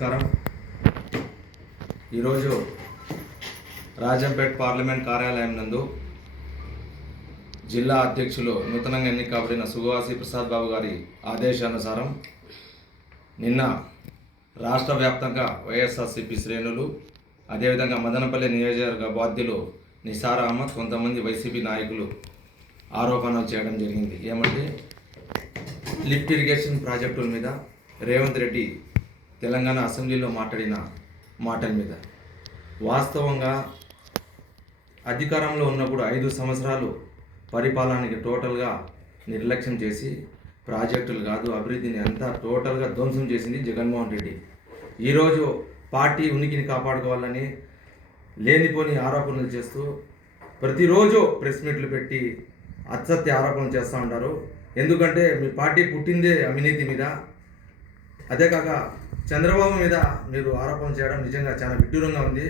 నమస్కారం. ఈరోజు రాజంపేట్ పార్లమెంట్ కార్యాలయం నందు జిల్లా అధ్యక్షులు నూతనంగా ఎన్నికబడిన సుగవాసి ప్రసాద్ బాబు గారి ఆదేశానుసారం నిన్న రాష్ట్ర వ్యాప్తంగా వైఎస్ఆర్సీపీ శ్రేణులు, అదేవిధంగా మదనపల్లి నియోజకవర్గ బాధ్యులు నిసార్ అహ్మద్, కొంతమంది వైసీపీ నాయకులు ఆరోపణలు చేయడం జరిగింది. ఏమంటే లిఫ్ట్ ఇరిగేషన్ ప్రాజెక్టుల మీద రేవంత్ రెడ్డి తెలంగాణ అసెంబ్లీలో మాట్లాడిన మాటల మీద వాస్తవంగా అధికారంలో ఉన్నప్పుడు 5 సంవత్సరాలు పరిపాలనకి టోటల్గా నిర్లక్ష్యం చేసి ప్రాజెక్టులు కాదు అభివృద్ధిని అంతా టోటల్గా ధ్వంసం చేసింది జగన్మోహన్ రెడ్డి. ఈరోజు పార్టీ ఉనికిని కాపాడుకోవాలని లేనిపోని ఆరోపణలు చేస్తూ ప్రతిరోజు ప్రెస్ మీట్లు పెట్టి అసత్య ఆరోపణలు చేస్తూ ఉంటారు. ఎందుకంటే మీ పార్టీ పుట్టిందే అవినీతి మీద. అదే కాక చంద్రబాబు మీద మీరు ఆరోపణ చేయడం నిజంగా చాలా విడ్డూరంగా ఉంది.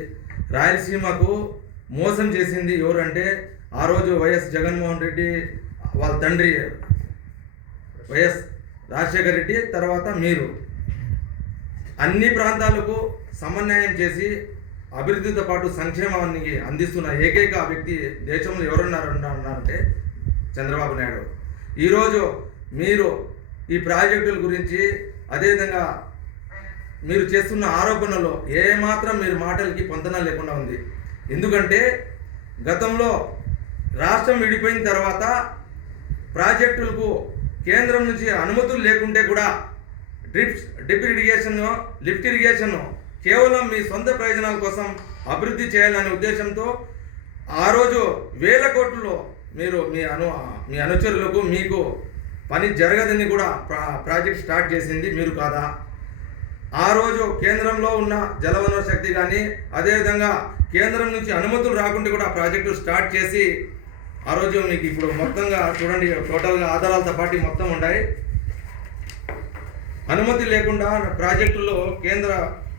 రాయలసీమకు మోసం చేసింది ఎవరంటే ఆ రోజు వైఎస్ జగన్మోహన్ రెడ్డి వాళ్ళ తండ్రి వైఎస్ రాజశేఖర రెడ్డి, తర్వాత మీరు అన్ని ప్రాంతాలకు సమన్వయం చేసి అభివృద్ధితో పాటు సంక్షేమానికి అందిస్తున్న ఏకైక వ్యక్తి దేశంలో ఎవరున్నారంటే చంద్రబాబు నాయుడు. ఈరోజు మీరు ఈ ప్రాజెక్టుల గురించి, అదేవిధంగా మీరు చేస్తున్న ఆరోపణలో ఏమాత్రం మీరు మాటలకి పొంతన లేకుండా ఉంది. ఎందుకంటే గతంలో రాష్ట్రం విడిపోయిన తర్వాత ప్రాజెక్టులకు కేంద్రం నుంచి అనుమతులు లేకుంటే కూడా డ్రిప్ ఇరిగేషన్, లిఫ్ట్ ఇరిగేషన్ కేవలం మీ సొంత ప్రయోజనాల కోసం అభివృద్ధి చేయాలనే ఉద్దేశంతో ఆ రోజు వేల కోట్లలో మీరు మీ అనుచరులకు మీకు పని జరగదని కూడా ప్రాజెక్ట్ స్టార్ట్ చేసింది మీరు కాదా? ఆ రోజు కేంద్రంలో ఉన్న జలవనరుల శక్తి కానీ, అదేవిధంగా కేంద్రం నుంచి అనుమతులు రాకుండా కూడా ప్రాజెక్టు స్టార్ట్ చేసి ఆ రోజు మీకు ఇప్పుడు మొత్తంగా చూడండి, టోటల్గా ఆధారాలతో పాటు మొత్తం ఉన్నాయి. అనుమతి లేకుండా ప్రాజెక్టులో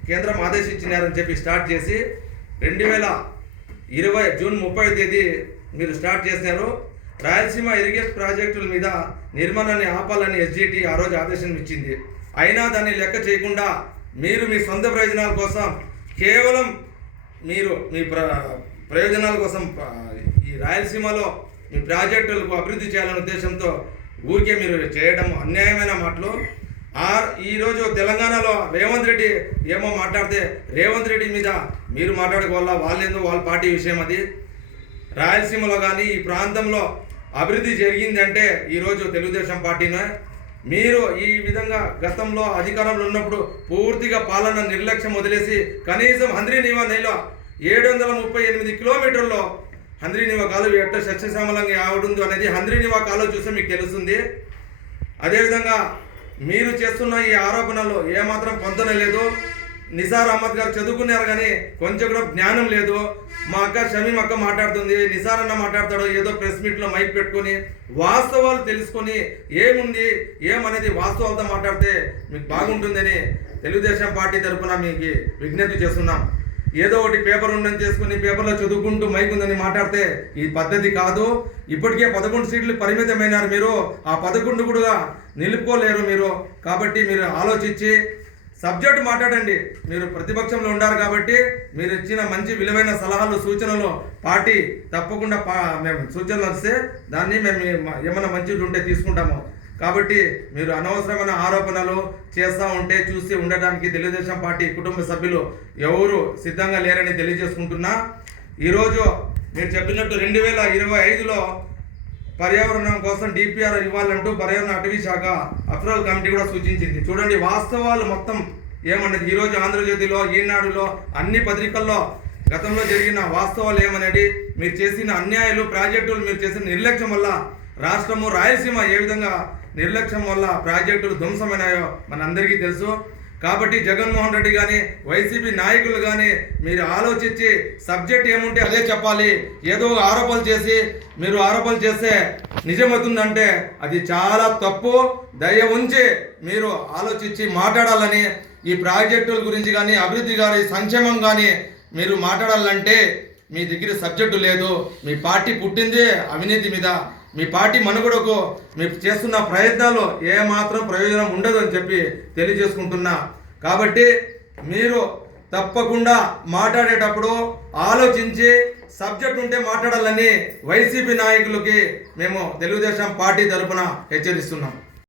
కేంద్రం ఆదేశించినారని చెప్పి స్టార్ట్ చేసి 2020 జూన్ 30వ తేదీ మీరు స్టార్ట్ చేసినారు. రాయలసీమ ఇరిగేషన్ ప్రాజెక్టుల మీద నిర్మాణాన్ని ఆపాలని ఎస్జిటి ఆ రోజు ఆదేశం ఇచ్చింది. అయినా దాన్ని లెక్క చేయకుండా మీరు మీ సొంత ప్రయోజనాల కోసం, కేవలం మీరు మీ ప్రయోజనాల కోసం ఈ రాయలసీమలో మీ ప్రాజెక్టులకు అభివృద్ధి చేయాలనే ఉద్దేశంతో ఊరికే మీరు చేయడం అన్యాయమైన మాటలు. ఈరోజు తెలంగాణలో రేవంత్ రెడ్డి ఏమో మాట్లాడితే రేవంత్ రెడ్డి మీద మీరు మాట్లాడుకోవాలా, వాళ్ళేందో వాళ్ళ పార్టీ విషయం అది. రాయలసీమలో కానీ ఈ ప్రాంతంలో అభివృద్ధి జరిగిందంటే ఈరోజు తెలుగుదేశం పార్టీనే. మీరు ఈ విధంగా గతంలో అధికారంలో ఉన్నప్పుడు పూర్తిగా పాలన నిర్లక్ష్యం వదిలేసి కనీసం హంద్రీనీవా నదిలో 738 కిలోమీటర్లో హంద్రీనీవా కాలువ ఎట్ట సస్యశ్యామలంగా ఆవిడుందో అనేది హంద్రీనీవా కాలువ చూస్తే మీకు తెలుస్తుంది. అదేవిధంగా మీరు చేస్తున్న ఈ ఆరోపణలు ఏమాత్రం పొందన లేదు. నిసార్ అహ్మద్ గారు చదువుకున్నారు కానీ కొంచెం కూడా జ్ఞానం లేదు. మా అక్క షమీం అక్క మాట్లాడుతుంది, నిసార్ అన్న మాట్లాడతాడు ఏదో ప్రెస్ మీట్లో మైక్ పెట్టుకొని. వాస్తవాలు తెలుసుకొని ఏముంది ఏమనేది వాస్తవాలతో మాట్లాడితే మీకు బాగుంటుందని తెలుగుదేశం పార్టీ తరఫున మీకు విజ్ఞప్తి చేస్తున్నాం. ఏదో ఒకటి పేపర్ ఉందని చేసుకుని పేపర్లో చదువుకుంటూ మైక్ ఉందని మాట్లాడితే ఈ పద్ధతి కాదు. ఇప్పటికే 11 సీట్లు పరిమితమైనారు మీరు, ఆ 11 కూడా నిలుపుకోలేరు మీరు. కాబట్టి మీరు ఆలోచించి సబ్జెక్ట్ మాట్లాడండి. మీరు ప్రతిపక్షంలో ఉన్నారు కాబట్టి మీరు ఇచ్చిన మంచి విలువైన సలహాలు, సూచనలు పార్టీ తప్పకుండా మేము సూచనలు వస్తే దాన్ని మేము ఏమైనా మంచిది ఉంటే తీసుకుంటాము. కాబట్టి మీరు అనవసరమైన ఆరోపణలు చేస్తూ ఉంటే చూసి ఉండడానికి తెలుగుదేశం పార్టీ కుటుంబ సభ్యులు ఎవరు సిద్ధంగా లేరని తెలియజేసుకుంటున్నా. ఈరోజు మీరు చెప్పినట్టు 2025లో పర్యావరణం కోసం డిపిఆర్ ఇవ్వాలంటూ పర్యావరణ అటవీ శాఖ అప్రూవల్ కమిటీ కూడా సూచించింది. చూడండి వాస్తవాలు మొత్తం ఏమన్నది ఈరోజు ఆంధ్రజ్యోతిలో, ఈనాడులో, అన్ని పత్రికల్లో గతంలో జరిగిన వాస్తవాలు ఏమనేది, మీరు చేసిన అన్యాయాలు, ప్రాజెక్టులు, మీరు చేసిన నిర్లక్ష్యం వల్ల రాష్ట్రము రాయలసీమ ఏ విధంగా నిర్లక్ష్యం వల్ల ప్రాజెక్టులు ధ్వంసమైనాయో మనందరికీ తెలుసు. కాబట్టి జగన్మోహన్ రెడ్డి కానీ వైసీపీ నాయకులు కానీ మీరు ఆలోచించి సబ్జెక్ట్ ఏముంటే అదే చెప్పాలి. ఏదో ఆరోపణలు చేసి మీరు ఆరోపణలు చేస్తే నిజమవుతుందంటే అది చాలా తప్పు. దయ ఉంచి మీరు ఆలోచించి మాట్లాడాలని, ఈ ప్రాజెక్టుల గురించి కానీ అభివృద్ధి కానీ సంక్షేమం కానీ మీరు మాట్లాడాలంటే మీ దగ్గర సబ్జెక్టు లేదు. మీ పార్టీ పుట్టిందే అవినీతి మీద. మీ పార్టీ మనుగడకు మీరు చేస్తున్న ప్రయత్నాలు ఏమాత్రం ప్రయోజనం ఉండదు అని చెప్పి తెలియజేసుకుంటున్నా. కాబట్టి మీరు తప్పకుండా మాట్లాడేటప్పుడు ఆలోచించి సబ్జెక్ట్ ఉంటే మాట్లాడాలని వైసీపీ నాయకులకి మేము తెలుగుదేశం పార్టీ తరఫున హెచ్చరిస్తున్నాం.